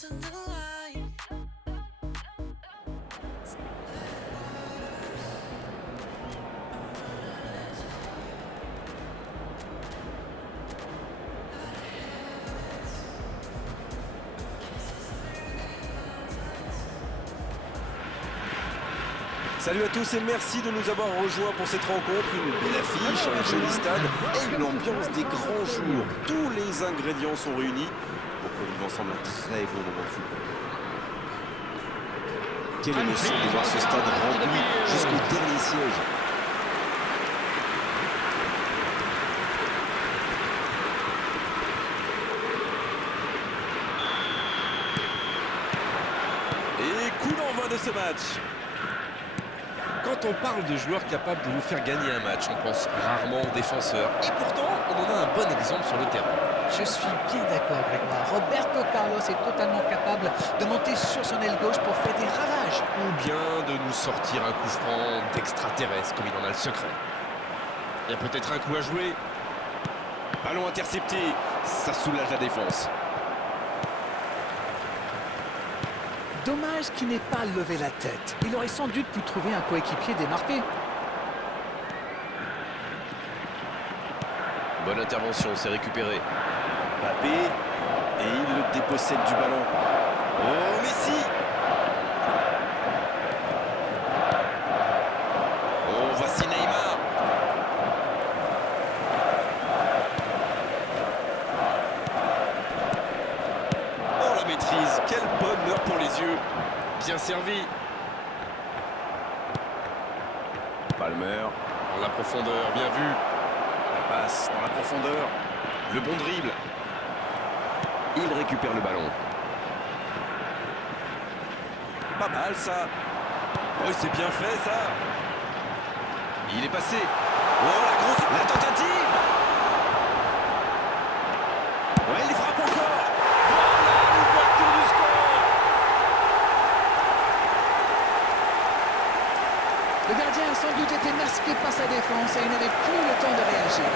Salut à tous et merci de nous avoir rejoints pour cette rencontre. Une belle affiche, un joli stade et une ambiance des grands jours. Tous les ingrédients sont réunis pour qu'on vive ensemble un très beau moment de football. Quelle émotion de voir ce stade rempli jusqu'au dernier siège. Et coup d'envoi de ce match. Quand on parle de joueurs capables de vous faire gagner un match, on pense rarement aux défenseurs. Et pourtant, on en a un bon exemple sur le terrain. Je suis bien d'accord, Grégoire. Roberto Carlos est totalement capable de monter sur son aile gauche pour faire des ravages. Ou bien de nous sortir un coup franc d'extraterrestre, comme il en a le secret. Il y a peut-être un coup à jouer. Ballon intercepté, ça soulage la défense. Dommage qu'il n'ait pas levé la tête. Il aurait sans doute pu trouver un coéquipier démarqué. Bonne intervention, c'est récupéré. Mbappé, et il le dépossède du ballon. Oh, Messi! Oh, voici Neymar. Oh, la maîtrise, quel bonheur pour les yeux. Bien servi. Palmer, dans la profondeur, bien vu. La passe dans la profondeur. Le bon dribble. Il récupère le ballon. Pas mal ça. Oh, c'est bien fait ça. Il est passé. Oh, la tentative. Ouais, il frappe encore. Voilà l'ouverture du score. Le gardien a sans doute été masqué par sa défense et il n'avait plus le temps de réagir.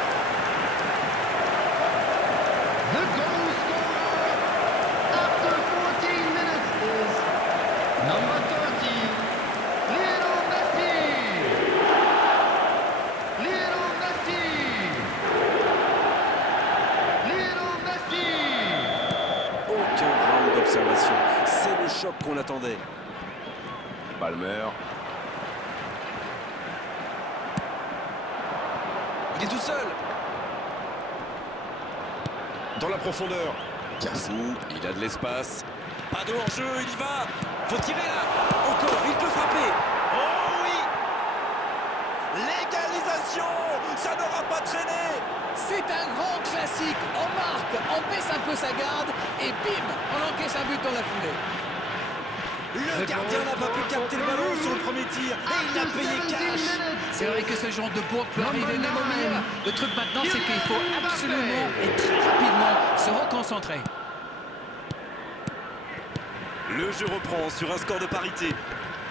The goal scorer after 14 minutes is number 30, Lionel Messi. Lionel Messi. Lionel Messi. Aucun round d'observation. C'est le choc qu'on attendait. Palmer. Il est tout seul. Dans la profondeur. Cafou, il a de l'espace. Pas de hors-jeu, il y va. Faut tirer là. Encore, il peut frapper. Oh oui. L'égalisation. Ça n'aura pas traîné. C'est un grand classique. On marque, on baisse un peu sa garde et bim, on encaisse un but dans la foulée. Le gardien n'a pas pu capter le ballon sur le premier tir. Et il a payé cash. C'est vrai que ce genre de bourde peut arriver même au même. Le truc maintenant, c'est qu'il faut absolument et très rapidement se reconcentrer. Le jeu reprend sur un score de parité.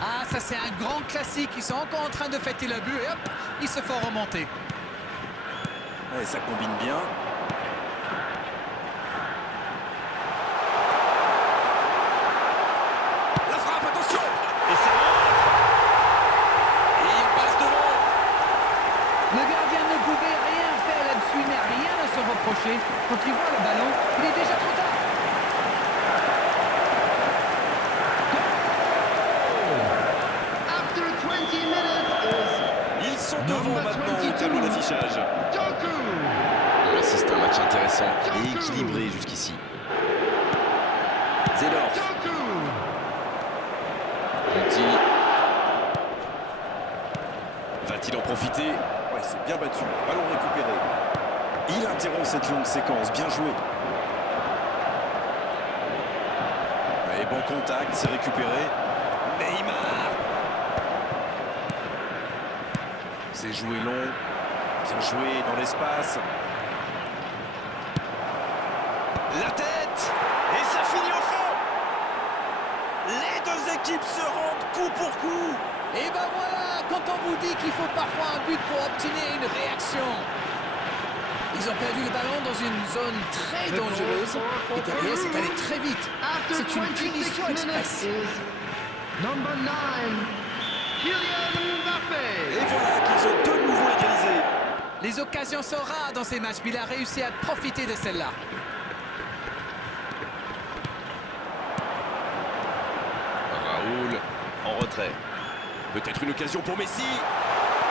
Ah, ça c'est un grand classique. Ils sont encore en train de fêter le but et hop, ils se font remonter. Et ça combine bien. La frappe, attention. Et ça rentre. Et il passe devant. Le gardien ne pouvait rien faire là-dessus, il n'a rien à se reprocher. Quand il voit le ballon, il est déjà trop tard. After 20 minutes Ils sont devant maintenant au tableau d'affichage. is Doku. On assiste à un match intéressant et équilibré jusqu'ici. Zedorf. Doku. Conti. Va-t-il en profiter? Ouais, c'est bien battu. Ballon récupéré. Il interrompt cette longue séquence. Bien joué. Et bon contact, c'est récupéré. Neymar. C'est joué long. Bien joué dans l'espace. La tête. Et ça finit au fond. Les deux équipes se rendent coup pour coup. Et ben voilà, quand on vous dit qu'il faut parfois un but pour obtenir une réaction. Ils ont perdu le ballon dans une zone très dangereuse et derrière c'est allé très vite. After C'est une 26 punition minutes express. is number 9, Kylian Mbappé. Et voilà qu'ils ont de nouveau égalisé. Les occasions sont rares dans ces matchs, mais il a réussi à profiter de celle-là. Raoul en retrait. Peut-être une occasion pour Messi.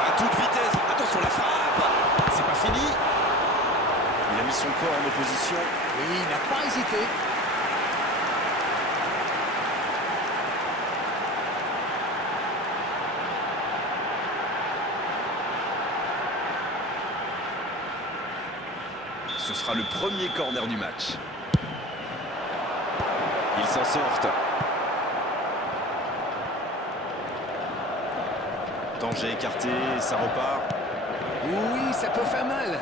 À toute vitesse. Attention la frappe. C'est pas fini. Il a mis son corps en opposition. Et il n'a pas hésité. Ce sera le premier corner du match. Ils s'en sortent. Danger écarté, ça repart. Oui, ça peut faire mal.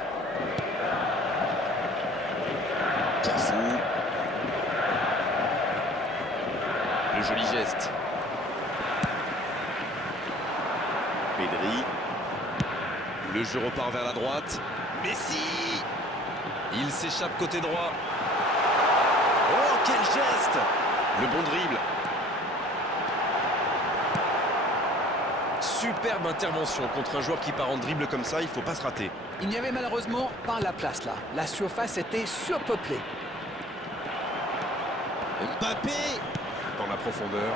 Cafu. Le joli geste. Pedri. Le jeu repart vers la droite. Messi. Il s'échappe côté droit. Oh, quel geste! Le bon dribble. Superbe intervention contre un joueur qui part en dribble comme ça, il faut pas se rater. Il n'y avait malheureusement pas la place là. La surface était surpeuplée. Mbappé dans la profondeur.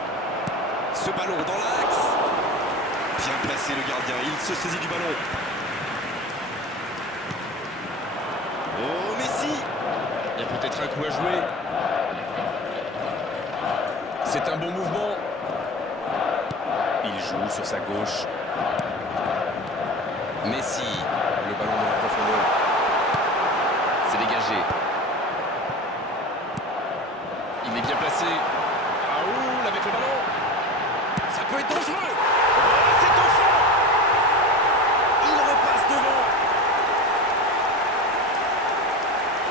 Ce ballon dans l'axe. Bien placé le gardien, il se saisit du ballon. Oh, Messi! Il y a peut-être un coup à jouer. C'est un bon mouvement. Il joue sur sa gauche. Messi, le ballon dans la profondeur. C'est dégagé. Il est bien placé. Raoul avec le ballon. Ça peut être dangereux. Oh, c'est au fond. Il repasse devant.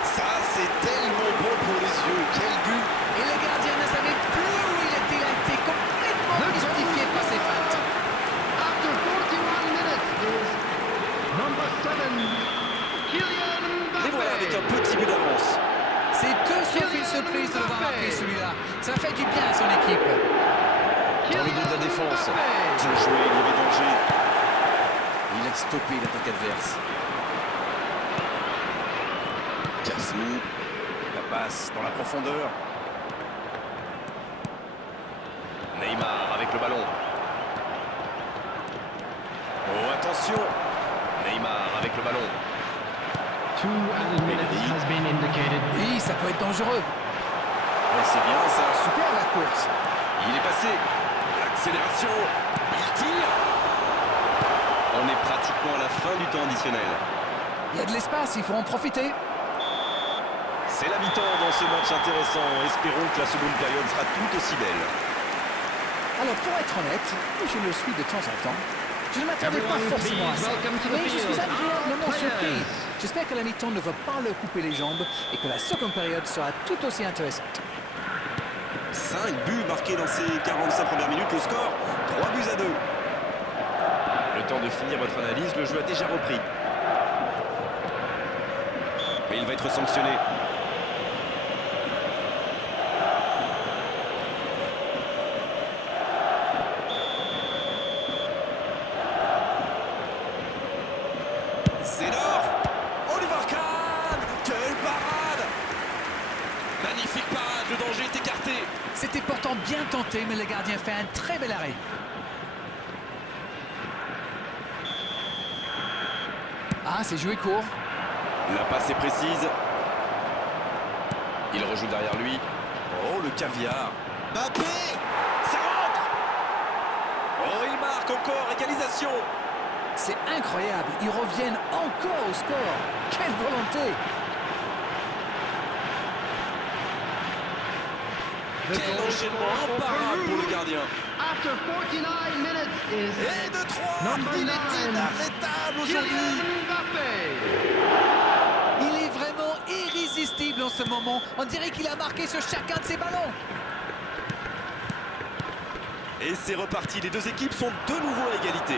Ça, c'est tellement bon pour les yeux. Quel but! Et le gardien ne savait plus où il était. Il a été complètement mystifié par ses feintes. After 41 minutes is number 7, Kylian Et voilà avec un Mbappé. petit but d'avance. C'est tout sauf une surprise de le voir marquer celui-là. Ça fait du bien à son équipe. Dans le dos de la défense. Bien joué, il y avait danger. Il a stoppé l'attaque adverse. Cafu. La passe dans la profondeur. Neymar avec le ballon. Oh, attention. Neymar avec le ballon. 2 added minutes has been indicated. Oui, ça peut être dangereux. Ouais, c'est bien ça. Super la course. Il est passé. L'accélération. Il tire. On est pratiquement à la fin du temps additionnel. Il y a de l'espace, il faut en profiter. C'est la mi-temps dans ce match intéressant. Espérons que la seconde période sera tout aussi belle. Alors pour être honnête, je le suis de temps en temps. Je ne m'attendais pas Everyone, forcément à please ça. welcome to the Mais je suis field, agréablement our surpris. players. J'espère que la mi-temps ne va pas leur couper les jambes et que la seconde période sera tout aussi intéressante. 5 buts marqués dans ces 45 premières minutes. Le score, 3 buts à 2. Le temps de finir votre analyse, le jeu a déjà repris. Mais il va être sanctionné. C'est l'or. Oliver Kahn. Quelle parade. Magnifique parade, le danger est écarté. C'était pourtant bien tenté, mais le gardien fait un très bel arrêt. Ah, c'est joué court. La passe est précise. Il rejoue derrière lui. Oh, le caviar. Mbappé. Ça rentre. Oh, il marque encore. Égalisation. C'est incroyable, ils reviennent encore au score. Quelle volonté! Quel enchaînement imparable pour le gardien. After 49 minutes is Et de 3. Number Il 9. est inarrêtable aujourd'hui. Kylian Mbappé. Il est vraiment irrésistible en ce moment. On dirait qu'il a marqué sur chacun de ses ballons. Et c'est reparti. Les deux équipes sont de nouveau à égalité.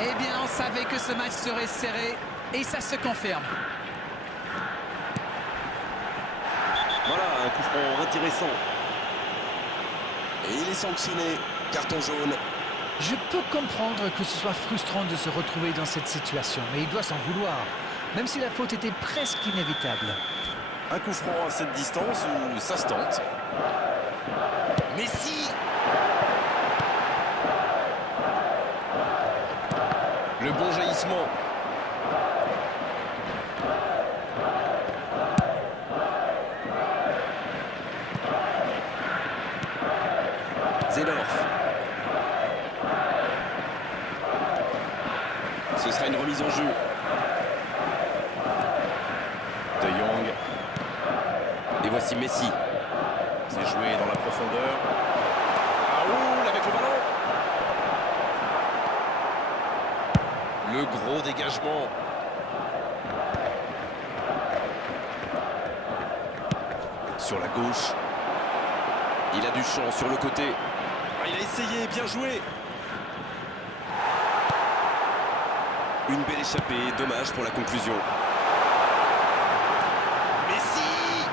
Eh bien, on savait que ce match serait serré et ça se confirme. Voilà, un coup franc intéressant. Et il est sanctionné. Carton jaune. Je peux comprendre que ce soit frustrant de se retrouver dans cette situation, mais il doit s'en vouloir, même si la faute était presque inévitable. Un coup franc à cette distance où ça se tente. Messi. Le bon jaillissement. Zedorf. Ce sera une remise en jeu. De Jong. Et voici Messi. C'est joué dans la profondeur. Raoul avec le ballon. Le gros dégagement. Sur la gauche. Il a du champ sur le côté. Il a essayé, bien joué. Une belle échappée, dommage pour la conclusion. Messi!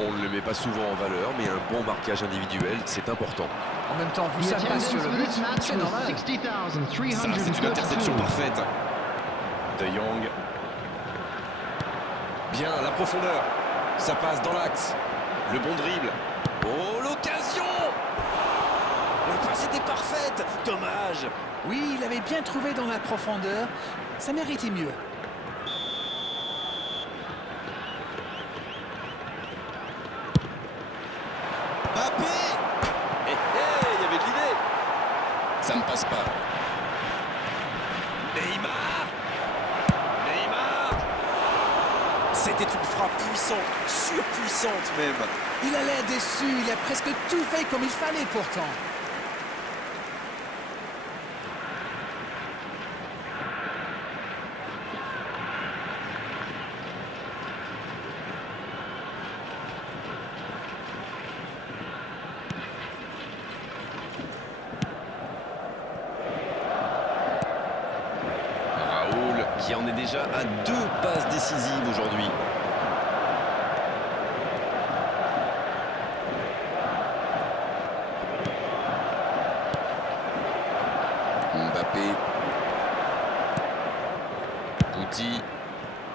On ne le met pas souvent en valeur, mais un bon marquage individuel, c'est important. En même temps, vu The ça passe attendance sur le for but, this match c'est was normal. 60,342. Ça, c'est une interception parfaite. De Jong. Bien, la profondeur. Ça passe dans l'axe. Le bon dribble. Oh, l'occasion! La passe était parfaite. Dommage. Oui, il avait bien trouvé dans la profondeur. Ça méritait mieux. Mbappé! Il y avait de l'idée. Ça ne passe pas. Neymar! Neymar! C'était une frappe puissante, surpuissante même. Il a l'air déçu, il a presque tout fait comme il fallait pourtant. Raoul qui en est déjà à 2 passes décisives aujourd'hui. Mbappé. Guti.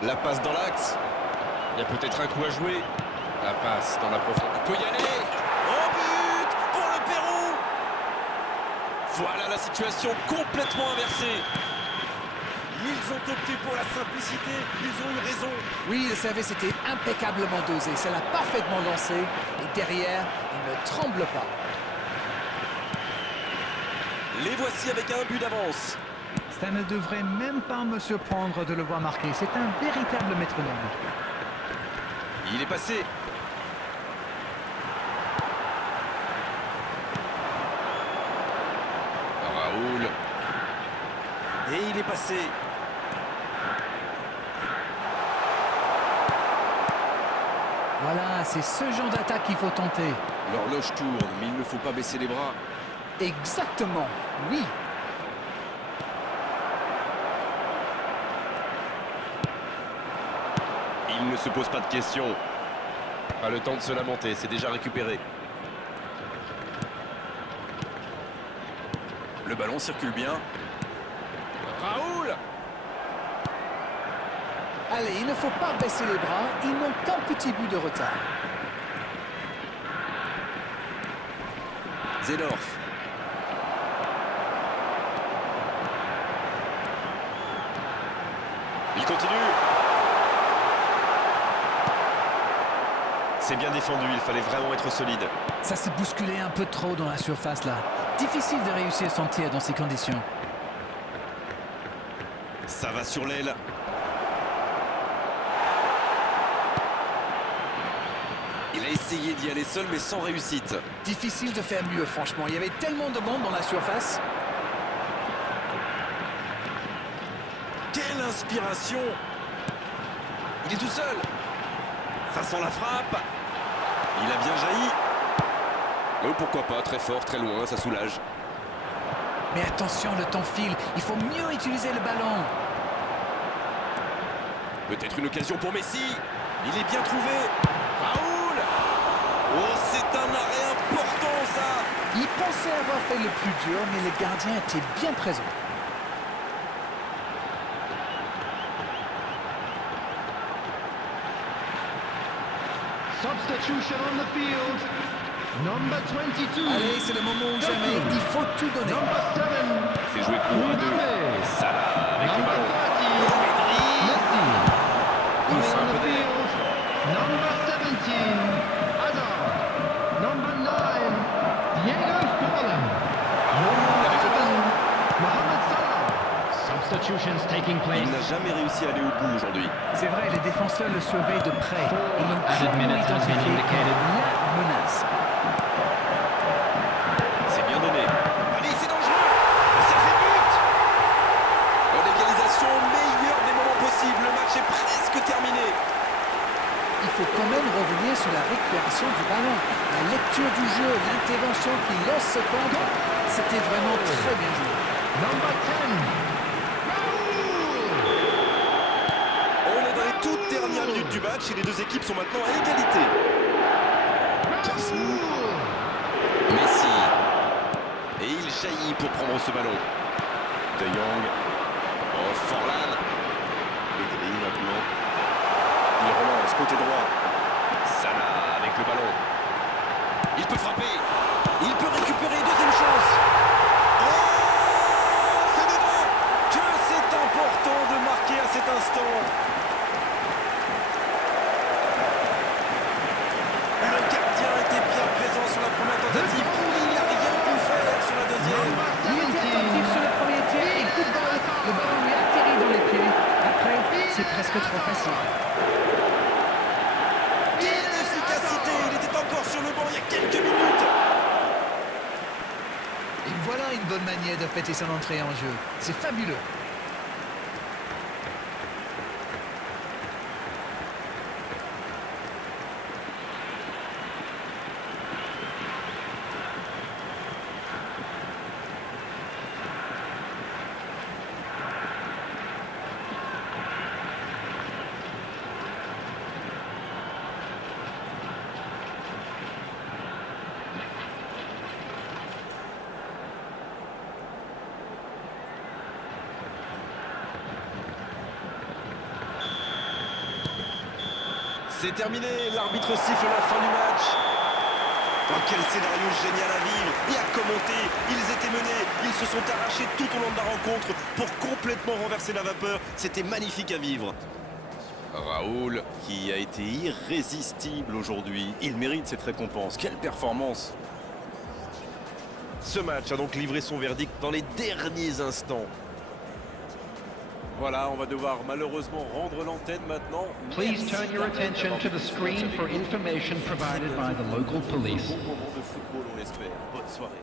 La passe dans l'axe. Il y a peut-être un coup à jouer. La passe dans la profondeur. Il peut y aller. Oh, but pour le Pérou. Voilà la situation complètement inversée. Ils ont opté pour la simplicité. Ils ont eu raison. Oui, le service était impeccablement dosé, ça l'a parfaitement lancé. Et derrière, il ne tremble pas. Les voici avec un but d'avance. Ça ne devrait même pas me surprendre de le voir marquer. C'est un véritable métronome. Il est passé. Raoul. Et il est passé. Voilà, c'est ce genre d'attaque qu'il faut tenter. L'horloge tourne, mais il ne faut pas baisser les bras. Exactement, oui. Il ne se pose pas de questions. Pas le temps de se lamenter, c'est déjà récupéré. Le ballon circule bien. Raoul! Allez, il ne faut pas baisser les bras. Ils n'ont qu'un petit but de retard. Zedorf. Il continue. C'est bien défendu, il fallait vraiment être solide. Ça s'est bousculé un peu trop dans la surface là. Difficile de réussir son tir dans ces conditions. Ça va sur l'aile. Il a essayé d'y aller seul mais sans réussite. Difficile de faire mieux, franchement. Il y avait tellement de monde dans la surface. Quelle inspiration! Il est tout seul. Ça sent la frappe. Il a bien jailli. Oh, pourquoi pas, très fort, très loin, ça soulage. Mais attention, le temps file. Il faut mieux utiliser le ballon. Peut-être une occasion pour Messi. Il est bien trouvé. Raoul. Oh, c'est un arrêt important, ça. Il pensait avoir fait le plus dur, mais le gardien était bien présent. Substitution on the field. Number 22. Allez, c'est le moment ou jamais. Il faut tout donner. Number 7. C'est joué court à deux. Salah avec le Number ballon. 30. Messi. Il On fait un the peu d'air. field. Number 17. Hazard. Number 9. Diego Forlan. Number 11. Mohamed Salah. Substitutions taking place. Il n'a jamais réussi à aller au bout aujourd'hui. C'est vrai, les défenseurs le surveillent de près. Ils ont Added clairement minutes has been identifié indicated. la menace. C'est bien donné. Allez, c'est dangereux. Ça fait but. Oh, l'égalisation au meilleur des moments possibles. Le match est presque terminé. Il faut quand même revenir sur la récupération du ballon. La lecture du jeu, l'intervention qui laisse ce contre, c'était vraiment très bien joué. Number 10. On est dans les toutes dernières minutes du match et les deux équipes sont maintenant à égalité. Carrefour. Messi. Et il jaillit pour prendre ce ballon. De Jong. Oh, Forlan. Pedri maintenant. Il relance côté droit. Salah avec le ballon. Il peut frapper. Il peut récupérer. Deuxième chance. Oh, c'est dedans. Que c'est important de marquer à cet instant. Le gardien était bien présent sur la première tentative. Il n'a rien pu faire sur la deuxième. Il était attentif sur le premier tir et coup de balle. Le ballon lui atterrit dans les pieds. Après, c'est presque trop facile. Quelle efficacité. Il était encore sur le banc il y a quelques minutes. Et voilà une bonne manière de fêter son entrée en jeu. C'est fabuleux. C'est terminé, l'arbitre siffle la fin du match. Oh, quel scénario génial à vivre. Et à commenter, ils étaient menés, ils se sont arrachés tout au long de la rencontre pour complètement renverser la vapeur. C'était magnifique à vivre. Raoul, qui a été irrésistible aujourd'hui, il mérite cette récompense. Quelle performance! Ce match a donc livré son verdict dans les derniers instants. Voilà, on va devoir malheureusement rendre l'antenne maintenant. Please turn your attention to the screen for information provided by the local police. Bon moment de football, on l'espère. Bonne soirée.